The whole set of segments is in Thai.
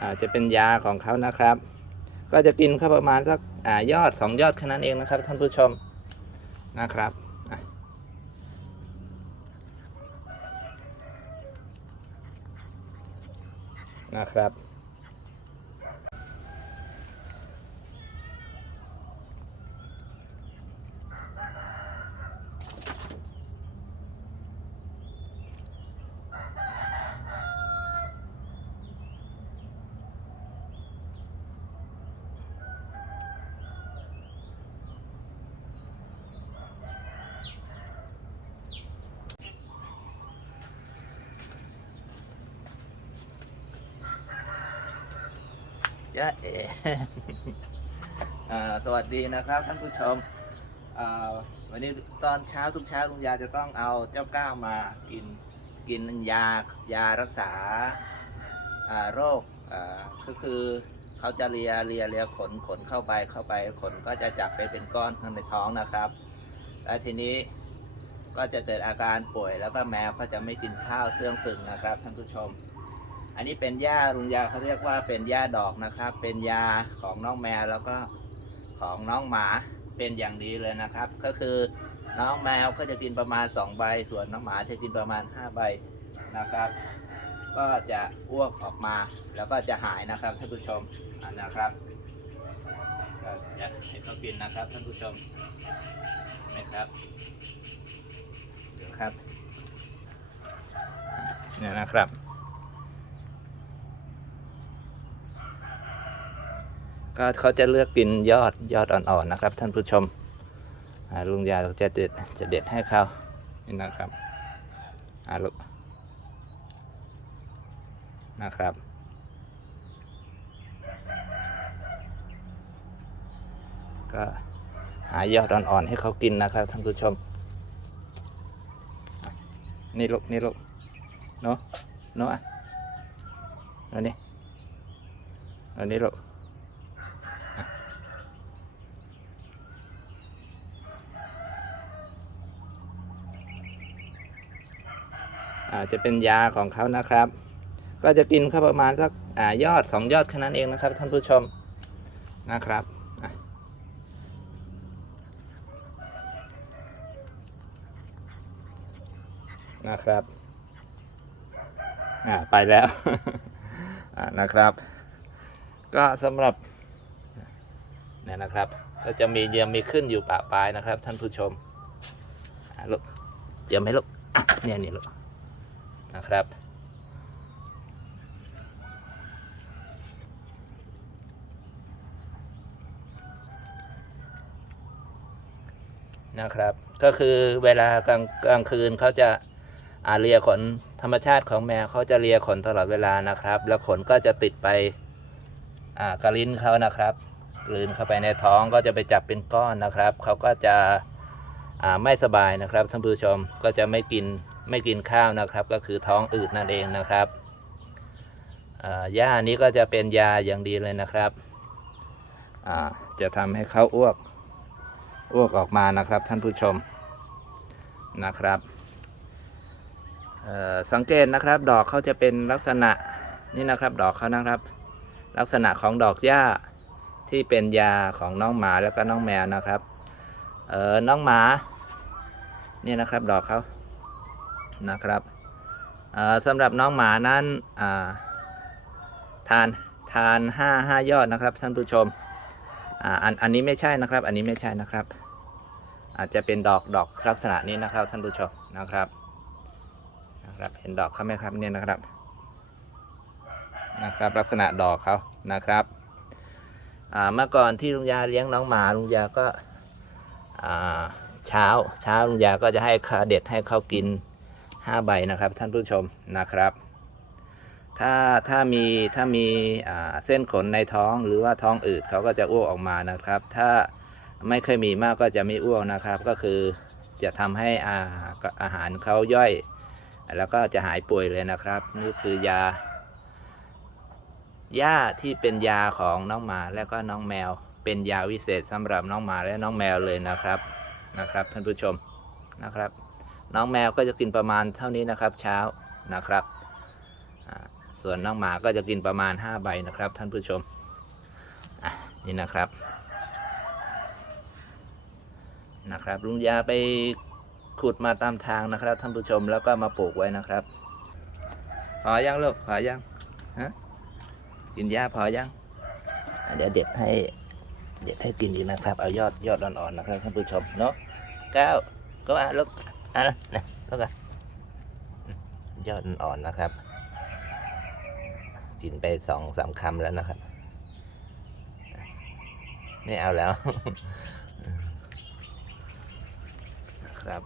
อาจะเป็นยาของเขานะครับ ก็จะกินเข้าประมาณสักอยอดสองยอดแค่นั้นเองนะครับ ท่านผู้ชมนะครับนะครับ ยะเอสวัสดีนะครับท่านผู้ชม วันนี้ตอนเช้าทุกเช้าลุงยาจะต้องเอาเจ้าก้าวมากินกินยายารักษาโรคก็คือเขาจะเลียเลียเลียขนขนเข้าไปเข้าไปขนก็จะจับไปเป็นก้อนข้างในท้องนะครับ และทีนี้ก็จะเกิดอาการป่วยแล้วก็แมวก็จะไม่กินข้าวเสื่องซึมนะครับท่านผู้ชม อันนี้เป็นหญ้าลุงยาเขาเรียกว่าเป็นหญ้าดอกนะครับ เป็นยาของน้องแมวแล้วก็ของน้องหมาเป็นอย่างดีเลยนะครับ ก็คือน้องแมวก็จะกินประมาณ 2 ใบ ส่วนน้องหมาจะกินประมาณ 5 ใบนะครับ ก็จะอ้วกออกมาแล้วก็จะหายนะครับท่านผู้ชมนะครับก็จะให้เขากินนะครับท่านผู้ชมนะครับเดี๋ยวครับเนี่ยนะครับ ก็เขาจะเลือกกินยอดยอดอ่อนๆนะครับ ท่านผู้ชมลุงยาจะเด็ดจะเด็ดให้เขานี่นะครับอ่าลุกนะครับ ก็หายอดอ่อนๆให้เขากินนะครับท่านผู้ชม นี่ลูกนี่ลูกเนาะเนาะอะเอานี่เอานี่ลูก จะเป็นยาของเขานะครับ ก็จะกินเข้าประมาณสักอยอดสองยอดแค่นั้นเองนะครับ ท่านผู้ชมนะครับนะครับ อ่า ไปแล้ว อ่า นะครับ ก็สำหรับ เนี่ยนะครับ ก็จะมียังมีขึ้นอยู่ปะปลายนะครับ ท่านผู้ชมลูกเดี๋ยวไหมลูกเนี่ยนี่ลูก นะครับ นะครับ ก็คือเวลากลางกลางคืนเขาจะอาเลียขนธรรมชาติของแมวเขาจะเลียขนตลอดเวลานะครับ แล้วขนก็จะติดไปอ่ากระลิ้นเขานะครับกลืนเข้าไปในท้องก็จะไปจับเป็นก้อนนะครับ เขาก็จะอ่าไม่สบายนะครับท่านผู้ชมก็จะไม่กิน ไม่กินข้าวนะครับ ก็คือท้องอืดนั่นเองนะครับอ่ายานี้ก็จะเป็นยาอย่างดีเลยนะครับ จะทำให้เขาอ้วกอ้วกออกมานะครับท่านผู้ชมนะครับสังเกตนะครับดอกเขาจะเป็นลักษณะนี่นะครับดอกเขานะครับ ลักษณะของดอกหญ้าที่เป็นยาของน้องหมาแล้วก็น้องแมวนะครับเออน้องหมา เนี่ยนะครับดอกเขา นะครับสำหรับน้องหมานั้นาทานทานห้าห้ายอดนะครับท่านผู้ชมอ,อันอันนี้ไม่ใช่นะครับ อันนี้ไม่ใช่นะครับ อาจจะเป็นดอกดอกลักษณะนี้นะครับท่านผู้ชมนะครับนะครับ เห็นดอกเขาไหมครับเนี่ยนะครับนะครับ ลักษณะดอกเขานะครับเมื่อก่อนที่ลุงยาเลี้ยงน้องหมาลุงยาก็เช้าเช้าลุงยาก็จะให้ข้าเด็ดให้เขากิน 5 ใบนะครับท่านผู้ชมนะครับ ถ้าถ้ามีถ้ามีเส้นขนในท้องหรือว่าท้องอืดเขาก็จะอ้วกออกมานะครับ ถ้าไม่เคยมีมากก็จะไม่อ้วกนะครับ ก็คือจะทำให้อาอาหารเขาย่อย แล้วก็จะหายป่วยเลยนะครับ นี่คือยาหญ้าที่เป็นยาของน้องหมาและก็น้องแมว เป็นยาวิเศษสำหรับน้องหมาและน้องแมวเลยนะครับนะครับ ท่านผู้ชมนะครับ น้องแมวก็จะกินประมาณเท่านี้นะครับ เช้านะครับ ส่วนน้องหมาก็จะกินประมาณ 5 ใบนะครับ ท่านผู้ชมนี่นะครับนะครับ ลุงยาไปขุดมาตามทางนะครับ ท่านผู้ชมแล้วก็มาปลูกไว้นะครับ พอยังลูกพอยังฮะกินหญ้าพอยังเดี๋ยวเด็ดให้เด็ดให้กินอีกนะครับ เอายอดยอดอ่อนๆนะครับท่านผู้ชมเนาะก้าวก็อะลูก อะนะแล้วกันยอดอ่อนนะครับ กินไปสองสามคำแล้วนะครับ ไม่เอาแล้วนะครับ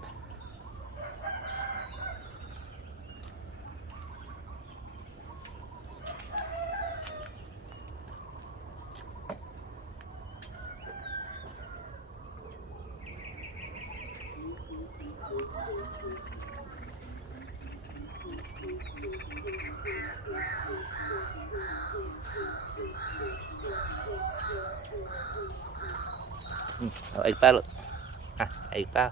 เอาอีกเป้าลูกอะเอาอีกเป้า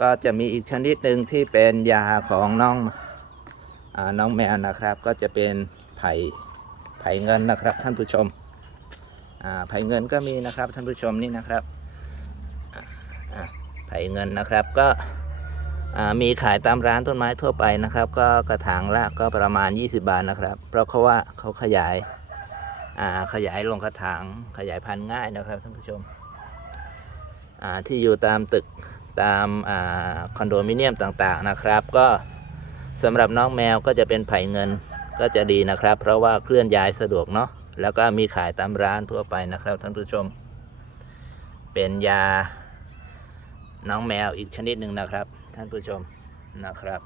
ก็จะมีอีกชนิดหนึ่งที่เป็นยาของน้องอน้องแมวนะครับ ก็จะเป็น ผ่ไผ่เงินนะครับ ท่านผู้ชมไผ่เงินก็มีนะครับท่านผู้ชมนี่นะครับไผ่เงินนะครับก็มีขายตามร้านต้นไม้ทั่วไปนะครับ ก็กระถางละก็ประมาณ 20 บาทนะครับ เพราะเขาว่าเขาขยายขยายลงกระถางขยายพันธุ์ง่ายนะครับท่านผู้ชมที่อยู่ตามตึกตามอาคอนโดมิเนียมต่างๆนะครับ ก็สำหรับน้องแมวก็จะเป็นไผ่เงิน ก็จะดีนะครับ เพราะว่าเคลื่อนย้ายสะดวกเนาะแล้วก็มีขายตามร้านทั่วไปนะครับท่านผู้ชม เป็นยาน้องแมวอีกชนิดหนึ่งนะครับ ท่านผู้ชมนะครับ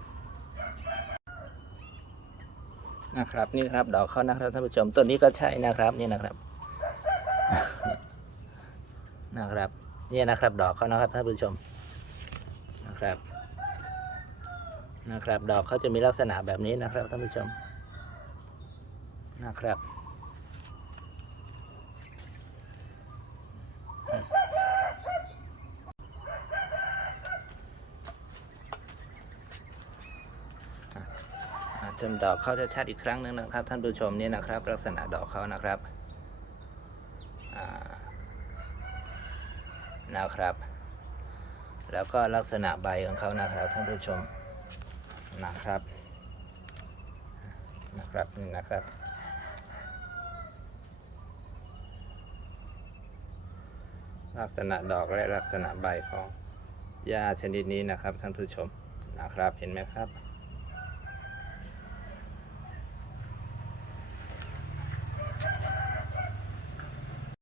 นะครับนี่ครับดอกเขานะครับท่านผู้ชมต้นนี้ก็ใช่นะครับนี่นะครับนะครับนี่นะครับ ดอกเขานะครับท่านผู้ชมนะครับนะครับ ดอกเขาจะมีลักษณะแบบนี้นะครับท่านผู้ชม นะครับอ่าชมดอกเขาจะชัดอีกครั้งหนึ่งนะครับ ท่านผู้ชมนี่นะครับ ลักษณะดอกเขานะครับนะครับ แล้วก็ลักษณะใบของเขานะครับ ท่านผู้ชมนะครับนะครับนี่นะครับ ลักษณะดอกและลักษณะใบของหญ้าชนิดนี้นะครับท่านผู้ชมนะครับเห็นไหมครับ